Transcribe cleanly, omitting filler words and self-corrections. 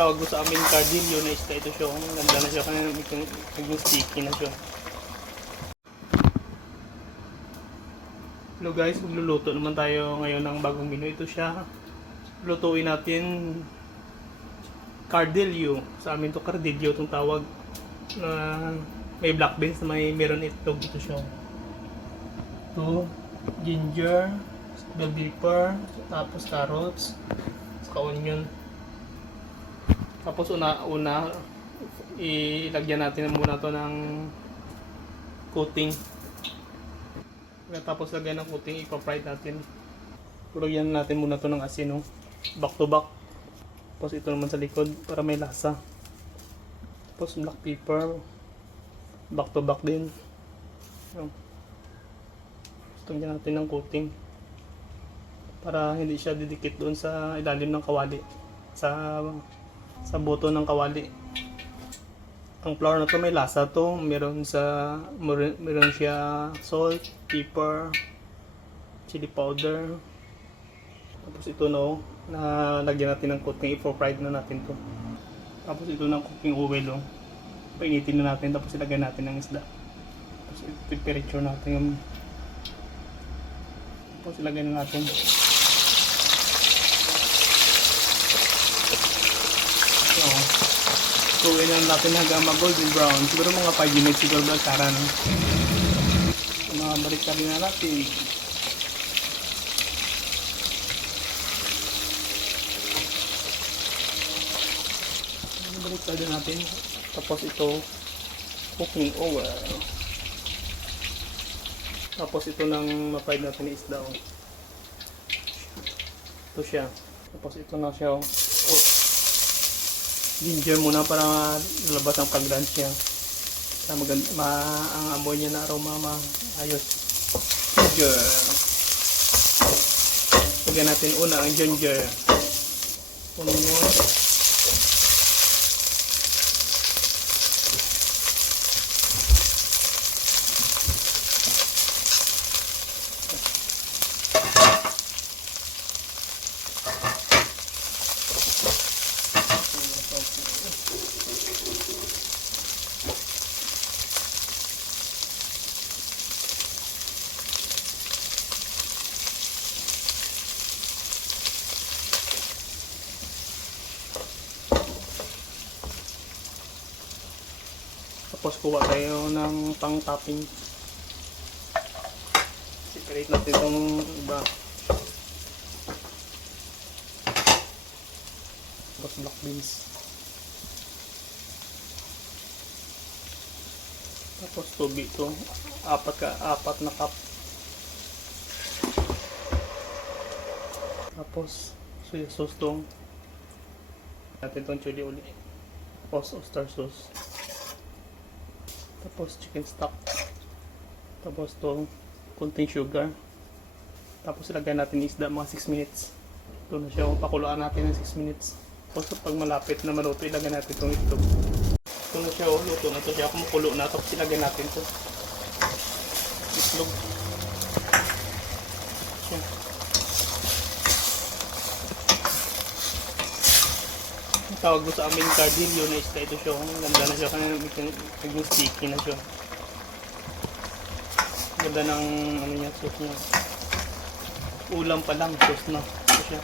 tawag ko sa amin cardillo na isda ito siya. Ang ganda na siya kanina naging sticky na siya. Hello guys, magluluto naman tayo ngayon ng bagong menu. Ito siya. Lutuin natin cardillo. Sa amin to cardillo itong tawag. May black beans na meron itlog. Ito siya. Ito, ginger, bell pepper, tapos carrots, saka onion. Tapos una ilagyan natin muna to ng coating. Tapos lagyan ng coating, ipa-fry natin. Lagyan natin muna to ng asin, no? Back to back. Tapos ito naman sa likod para may lasa. Tapos black pepper, back to back din. Lagyan natin ng coating para hindi siya didikit doon sa ilalim ng kawali, sa buto ng kawali. Ang flour na to may lasa to, meron siya salt, pepper, chili powder. Tapos ito na lagyan natin ng coating, i-fry na natin to. Tapos ito ng cooking oil, painitin na natin, tapos ilagay natin ng isda. Tapos i-temperature natin. Tapos ilagay na natin. Tuwin lang natin hanggang mag-golden brown. Siguro mga 5 minutes siguro ba karan. Balik na rin na natin. Balik na rin natin. Tapos ito, cooking oil. Tapos ito nang ma-fry natin na isda. Ito siya. Tapos ito na siya. Ginger muna para lalabas ang fragrance niya. Ang amoy niya na aroma maayos. Ginger. Lagyan natin una ang ginger. Onion. Tapos kuha tayo ng pang-topping. Separate natin itong iba. Tapos black beans. Tapos tubig ito. Apat na cup. Tapos soy sauce itong. Natin itong chili uli. Tapos oyster sauce. Tapos chicken stock. Tapos to konting sugar. Tapos ilagay natin isda mga 6 minutes. Ito na siya. Pakuluan natin ng 6 minutes. Tapos pag malapit na maluto, ilagay natin itong itlog. Ito na siya. Luto na ito siya. Kumukulo na. Tapos ilagay natin ito. Itlog. Siya. Tawag ko sa amin cardillo na isda ito siya. Ang ganda na siya kanina naging sticky na siya. Ganda ng sauce niya. Ulam pa lang sauce na. Ito siya.